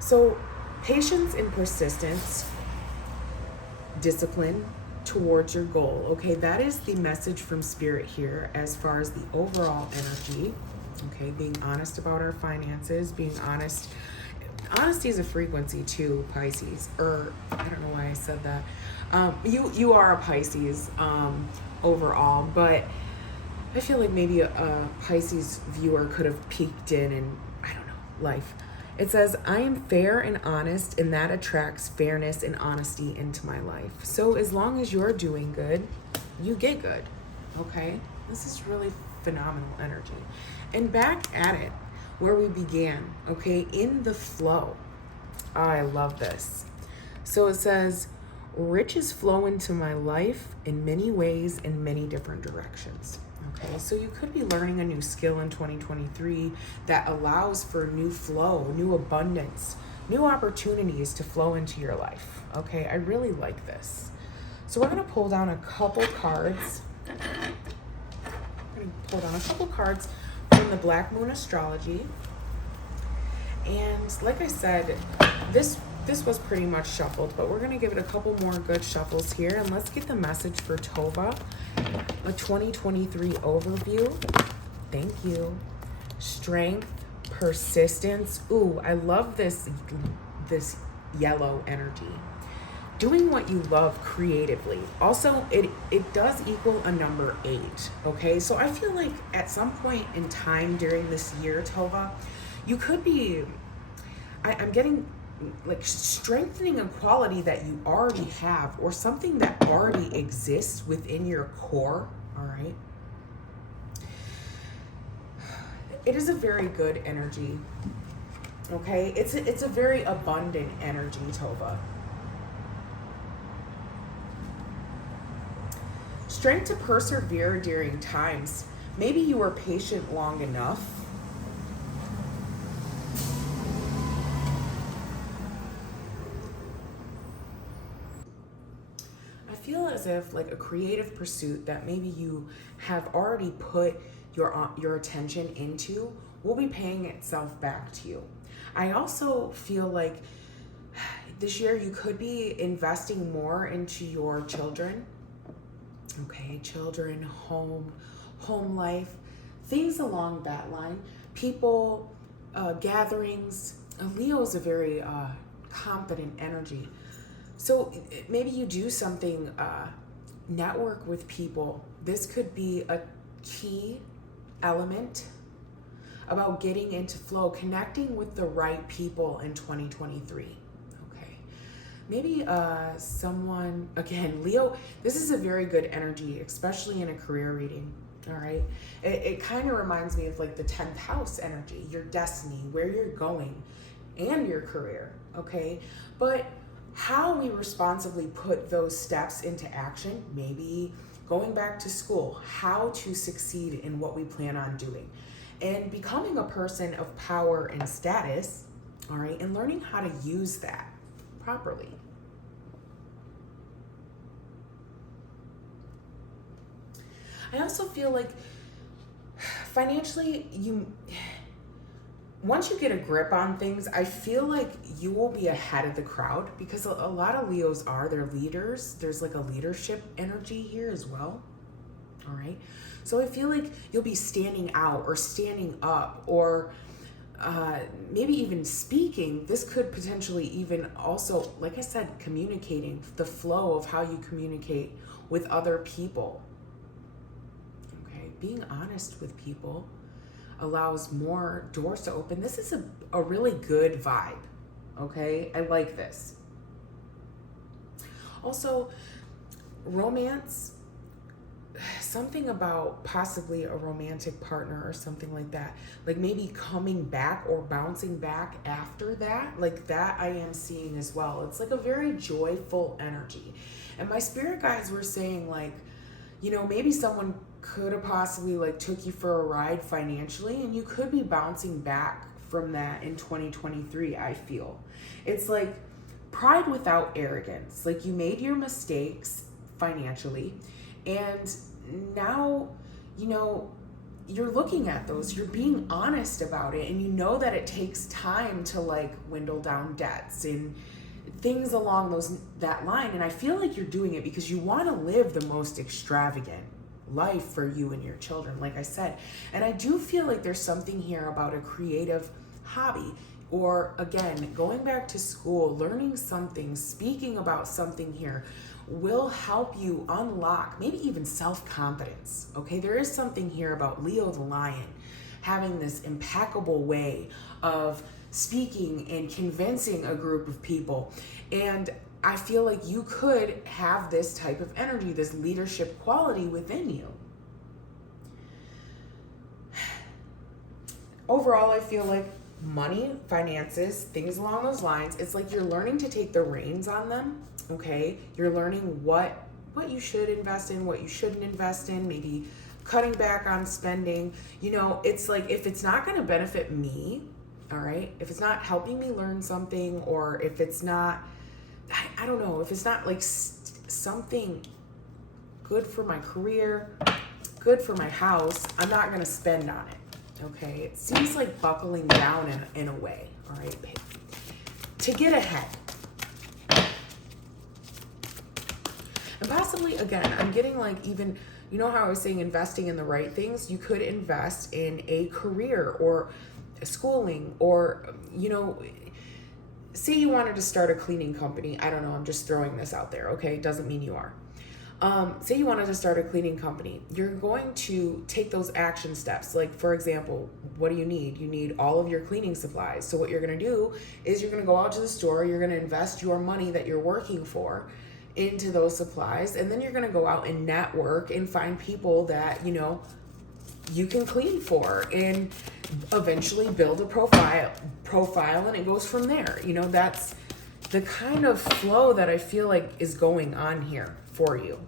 So patience and persistence, discipline towards your goal. Okay. That is the message from Spirit here as far as the overall energy. Okay. Being honest about our finances, being honest honesty is a frequency too, Pisces. Or I don't know why I said that. You are a Pisces overall, but I feel like maybe a Pisces viewer could have peeked in I don't know, life. It says, I am fair and honest, and that attracts fairness and honesty into my life. So as long as you're doing good, you get good. Okay? This is really phenomenal energy. And back at it, where we began, okay, in the flow. Oh, I love this. So it says, riches flow into my life in many ways, in many different directions. Okay, so you could be learning a new skill in 2023 that allows for new flow, new abundance, new opportunities to flow into your life. Okay, I really like this. So we're going to pull down a couple cards. From the Black Moon Astrology. And like I said, this was pretty much shuffled, but we're going to give it a couple more good shuffles here. And let's get the message for Tova, a 2023 overview. Thank you. Strength, persistence. Ooh, I love this yellow energy. Doing what you love creatively. Also, it does equal a number 8, okay? So I feel like at some point in time during this year, Tova, you could be, I'm getting like strengthening a quality that you already have or something that already exists within your core, all right? It is a very good energy, okay? It's a very abundant energy, Tova. Strength to persevere during times. Maybe you were patient long enough. I feel as if like a creative pursuit that maybe you have already put your attention into will be paying itself back to you. I also feel like this year you could be investing more into your children. Okay, children, home life, things along that line. People, gatherings. Leo is a very confident energy. So maybe you do something, network with people. This could be a key element about getting into flow, connecting with the right people in 2023. Maybe someone, again, Leo, this is a very good energy, especially in a career reading, all right? It kind of reminds me of like the 10th house energy, your destiny, where you're going, and your career, okay? But how we responsibly put those steps into action, maybe going back to school, how to succeed in what we plan on doing, and becoming a person of power and status, all right? And learning how to use that properly. I also feel like financially, once you get a grip on things, I feel like you will be ahead of the crowd because a lot of Leos they're leaders. There's like a leadership energy here as well. All right. So I feel like you'll be standing out or standing up or maybe even speaking. This could potentially even also, like I said, communicating, the flow of how you communicate with other people. Okay, being honest with people allows more doors to open. This is a really good vibe, okay? I like this. Also, romance, something about possibly a romantic partner or something like that, like maybe coming back or bouncing back after that, like that I am seeing as well. It's like a very joyful energy. And my spirit guides were saying like, you know, maybe someone could have possibly like took you for a ride financially and you could be bouncing back from that in 2023, I feel. It's like pride without arrogance. Like you made your mistakes financially and now, you know, you're looking at those, you're being honest about it, and you know that it takes time to like dwindle down debts and things along that line. And I feel like you're doing it because you want to live the most extravagant life for you and your children, like I said. And I do feel like there's something here about a creative hobby or again, going back to school, learning something, speaking about something here will help you unlock maybe even self-confidence. Okay, there is something here about Leo the Lion having this impeccable way of speaking and convincing a group of people. And I feel like you could have this type of energy, this leadership quality within you. Overall, I feel like money, finances, things along those lines, it's like you're learning to take the reins on them, okay? You're learning what you should invest in, what you shouldn't invest in, maybe cutting back on spending. You know, it's like if it's not going to benefit me, all right? If it's not helping me learn something, or if it's not, I don't know, if it's not like something good for my career, good for my house, I'm not going to spend on it. Okay, it seems like buckling down in a way, all right, to get ahead. And possibly, again, I'm getting like even, you know how I was saying investing in the right things? You could invest in a career or schooling, or, you know, say you wanted to start a cleaning company. I don't know, I'm just throwing this out there, okay? Doesn't mean you are. Say you wanted to start a cleaning company, you're going to take those action steps. Like, for example, what do you need? You need all of your cleaning supplies. So what you're going to do is you're going to go out to the store, you're going to invest your money that you're working for into those supplies, and then you're going to go out and network and find people that, you know, you can clean for, and eventually build a profile, and it goes from there. You know, that's the kind of flow that I feel like is going on here for you.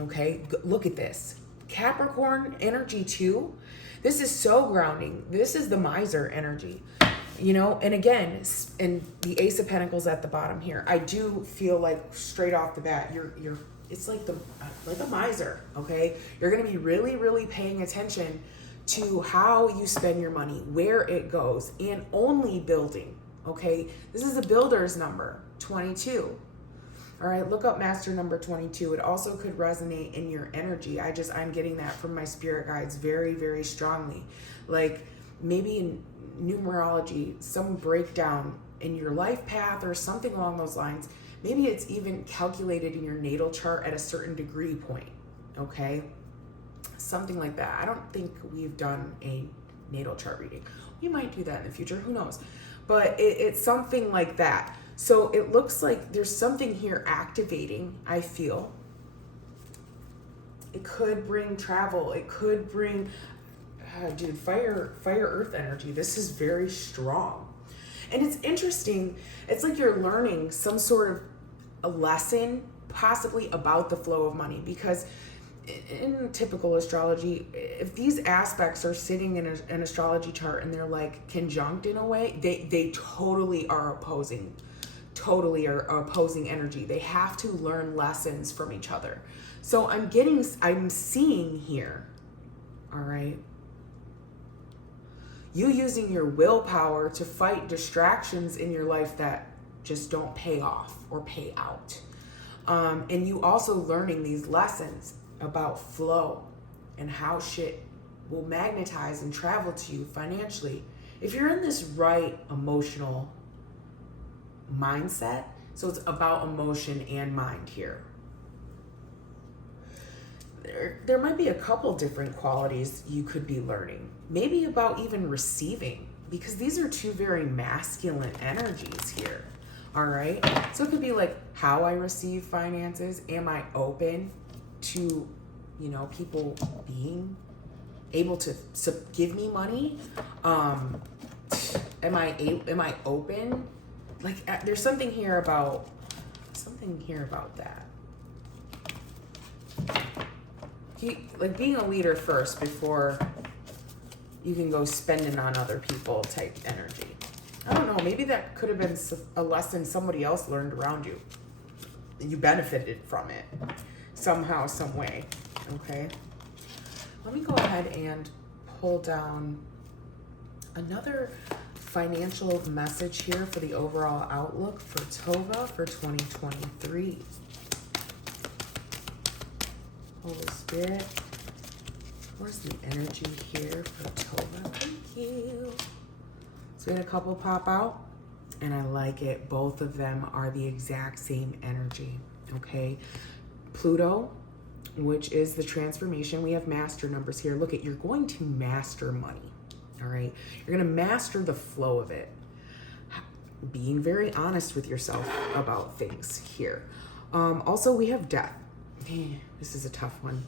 Okay, look at this. Capricorn energy too. This is so grounding. This is the miser energy, you know, and again, and the Ace of Pentacles at the bottom here. I do feel like straight off the bat, you're it's like a miser, okay? You're going to be really, really paying attention to how you spend your money, where it goes, and only building, okay? This is a builder's number, 22. All right, look up master number 22. It also could resonate in your energy. I'm getting that from my spirit guides very, very strongly. Like maybe in numerology, some breakdown in your life path or something along those lines. Maybe it's even calculated in your natal chart at a certain degree point, okay? Something like that. I don't think we've done a natal chart reading. We might do that in the future, who knows? But it's something like that. So it looks like there's something here activating, I feel. It could bring travel. It could bring, dude, fire, earth energy. This is very strong. And it's interesting. It's like you're learning some sort of a lesson, possibly about the flow of money. Because in typical astrology, if these aspects are sitting in an astrology chart and they're like conjunct in a way, they totally are opposing energy. They have to learn lessons from each other. So I'm seeing here, all right, you using your willpower to fight distractions in your life that just don't pay off or pay out. And you also learning these lessons about flow and how shit will magnetize and travel to you financially if you're in this right emotional mindset. So it's about emotion and mind here. There might be a couple different qualities you could be learning. Maybe about even receiving, because these are two very masculine energies here. All right. So it could be like how I receive finances. Am I open to, you know, people being able to give me money? Am I open? Like there's something here about that. Like being a leader first before you can go spending on other people type energy. I don't know, maybe that could have been a lesson somebody else learned around you. You benefited from it somehow, some way, okay? Let me go ahead and pull down another financial message here for the overall outlook for Tova for 2023. Holy Spirit, where's the energy here for Tova? Thank you. So we had a couple pop out, and I like it. Both of them are the exact same energy, okay? Pluto, which is the transformation. We have master numbers here. Look at, you're going to master money, all right? You're going to master the flow of it. Being very honest with yourself about things here. Also, we have death. This is a tough one,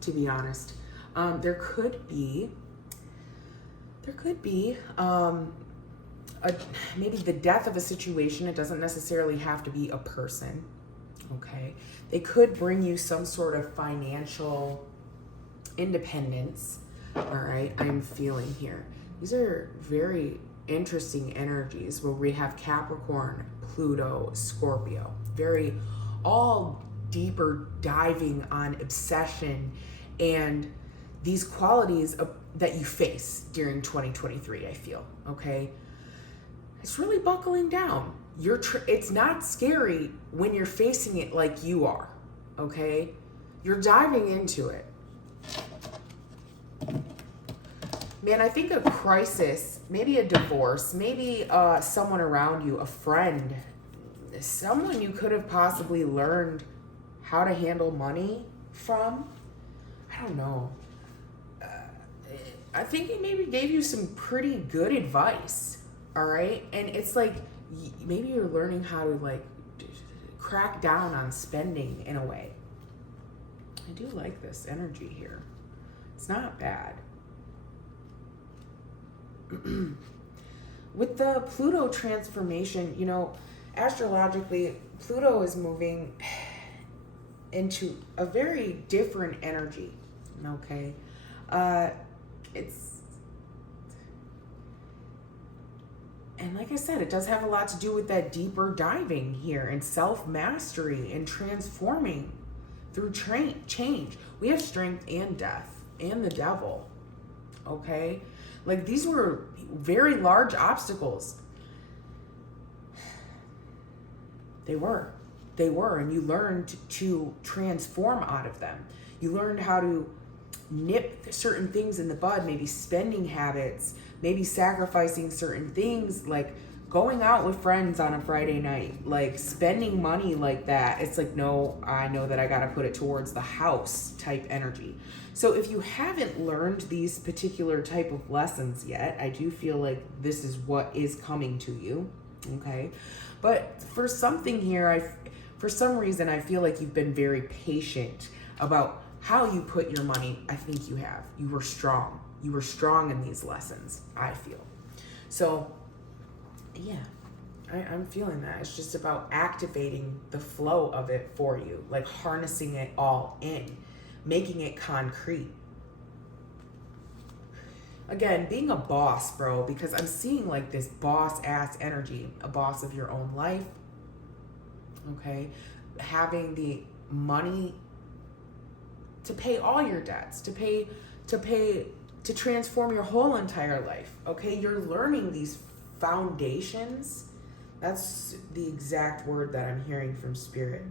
to be honest. There could be maybe the death of a situation. It doesn't necessarily have to be a person, okay? They could bring you some sort of financial independence, all right? I'm feeling here. These are very interesting energies where we have Capricorn, Pluto, Scorpio. Very all deeper diving on obsession and these qualities that you face during 2023, I feel, okay? It's really buckling down. It's not scary when you're facing it like you are, okay? You're diving into it. Man, I think a crisis, maybe a divorce, maybe someone around you, a friend, someone you could have possibly learned how to handle money from. I don't know. I think it maybe gave you some pretty good advice, all right? And it's like, maybe you're learning how to like crack down on spending in a way. I do like this energy here. It's not bad. With the Pluto transformation, you know, astrologically, Pluto is moving into a very different energy, okay? And like I said, it does have a lot to do with that deeper diving here and self-mastery and transforming through change. We have strength and death and the devil, okay? Like, these were very large obstacles. They were, and you learned to transform out of them. You learned how to nip certain things in the bud, maybe spending habits, maybe sacrificing certain things, like going out with friends on a Friday night, like spending money like that. It's like, no, I know that I got to put it towards the house type energy. So if you haven't learned these particular type of lessons yet, I do feel like this is what is coming to you, okay? But for something here, for some reason, I feel like you've been very patient about how you put your money. I think you have. You were strong. You were strong in these lessons, I feel. So, yeah, I'm feeling that. It's just about activating the flow of it for you, like harnessing it all in, making it concrete. Again, being a boss, bro, because I'm seeing like this boss-ass energy, a boss of your own life, okay? Having the money to pay all your debts, to transform your whole entire life, okay? You're learning these foundations. That's the exact word that I'm hearing from Spirit.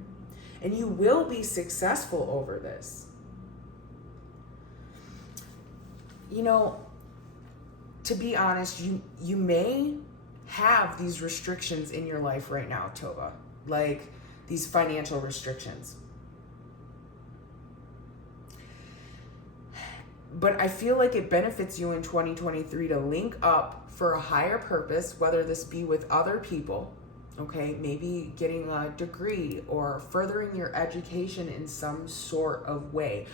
And you will be successful over this. You know, to be honest, you may have these restrictions in your life right now, Tova, like these financial restrictions. But I feel like it benefits you in 2023 to link up for a higher purpose, whether this be with other people, okay? Maybe getting a degree or furthering your education in some sort of way.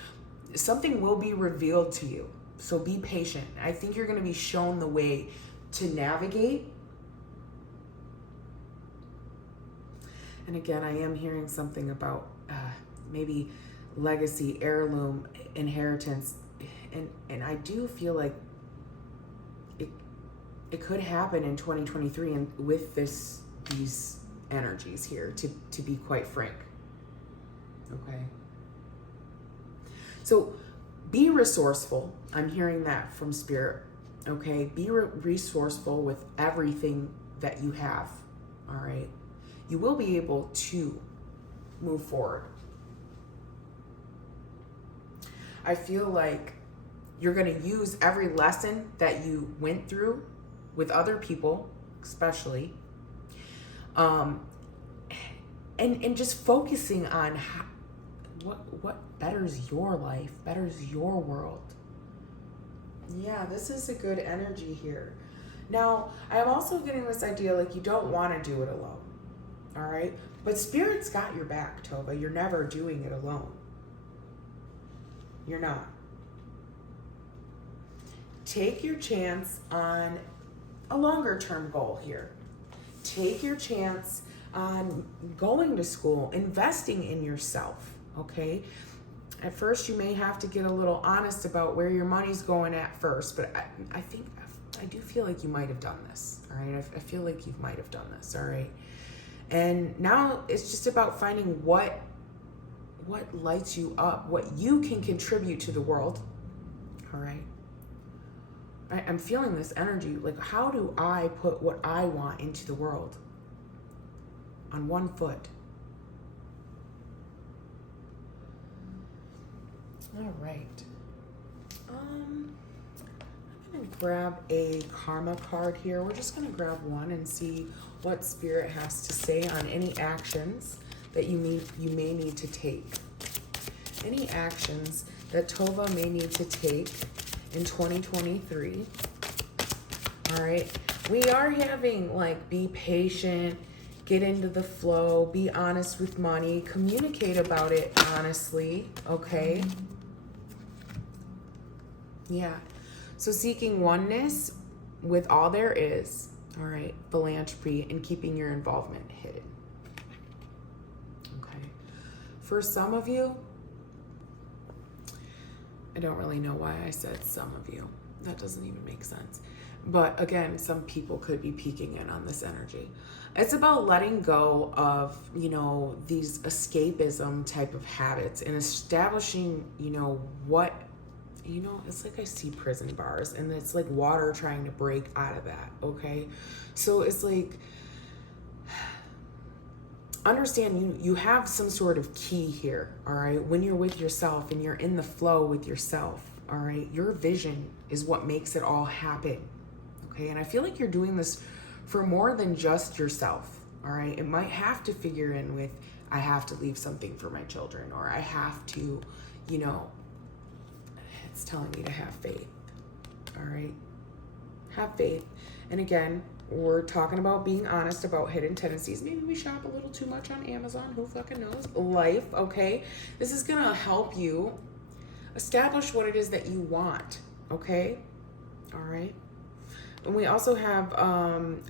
Something will be revealed to you, so be patient. I think you're going to be shown the way to navigate. And again, I am hearing something about maybe legacy, heirloom, inheritance. And I do feel like it could happen in 2023 and with these energies here, to be quite frank. Okay. So be resourceful. I'm hearing that from Spirit. Okay. Be resourceful with everything that you have. All right. You will be able to move forward. I feel like you're going to use every lesson that you went through with other people, especially. And just focusing on what betters your life, betters your world. Yeah, this is a good energy here. Now, I'm also getting this idea like you don't want to do it alone. All right? But Spirit's got your back, Tova. You're never doing it alone. You're not. Take your chance on a longer term goal here. Take your chance on going to school, investing in yourself, okay? At first, you may have to get a little honest about where your money's going at first, but I do feel like you might have done this, all right? I feel like you might have done this, all right? And now it's just about finding what lights you up, what you can contribute to the world, all right? I'm feeling this energy, like how do I put what I want into the world on one foot? All right. I'm gonna grab a karma card here. We're just gonna grab one and see what Spirit has to say on any actions that you may need to take. Any actions that Tova may need to take in 2023. All right. We are having like be patient, get into the flow, be honest with money, communicate about it honestly, okay? Yeah. So seeking oneness with all there is, all right, philanthropy, and keeping your involvement hidden. Okay. For some of you, I don't really know why I said some of you. That doesn't even make sense. But again, some people could be peeking in on this energy. It's about letting go of, these escapism type of habits and establishing, it's like I see prison bars and it's like water trying to break out of that, okay? So it's like, understand you have some sort of key here, all right? When you're with yourself and you're in the flow with yourself, all right? Your vision is what makes it all happen, okay? And I feel like you're doing this for more than just yourself, all right? It might have to figure in with, I have to leave something for my children, or I have to, it's telling me to have faith, all right? Have faith. And again, we're talking about being honest about hidden tendencies. Maybe we shop a little too much on Amazon. Who fucking knows? Life, okay? This is going to help you establish what it is that you want, okay? All right? And we also have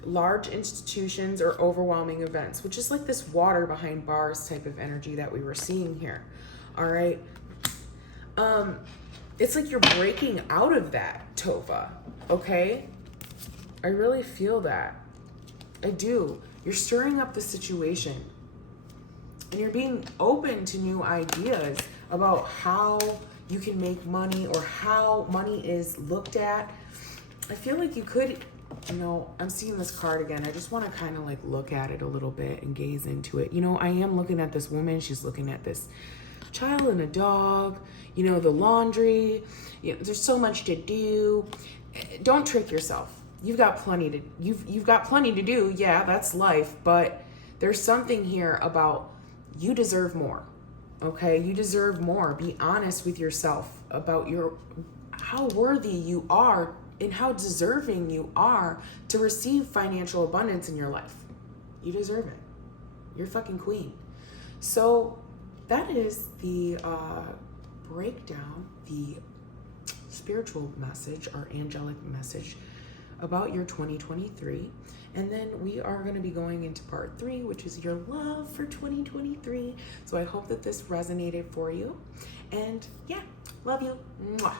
large institutions or overwhelming events, which is like this water behind bars type of energy that we were seeing here, all right? It's like you're breaking out of that, Tova, okay? I really feel that. I do. You're stirring up the situation. And you're being open to new ideas about how you can make money or how money is looked at. I feel like you could, I'm seeing this card again. I just want to kind of like look at it a little bit and gaze into it. I am looking at this woman. She's looking at this child and a dog, the laundry. There's so much to do. Don't trick yourself. You've got plenty to do. Yeah, that's life. But there's something here about you deserve more. Okay, you deserve more. Be honest with yourself about how worthy you are and how deserving you are to receive financial abundance in your life. You deserve it. You're fucking queen. So that is the breakdown, the spiritual message, our angelic message about your 2023. And then we are going to be going into part 3, which is your love for 2023. So I hope that this resonated for you. And yeah, love you. Mwah.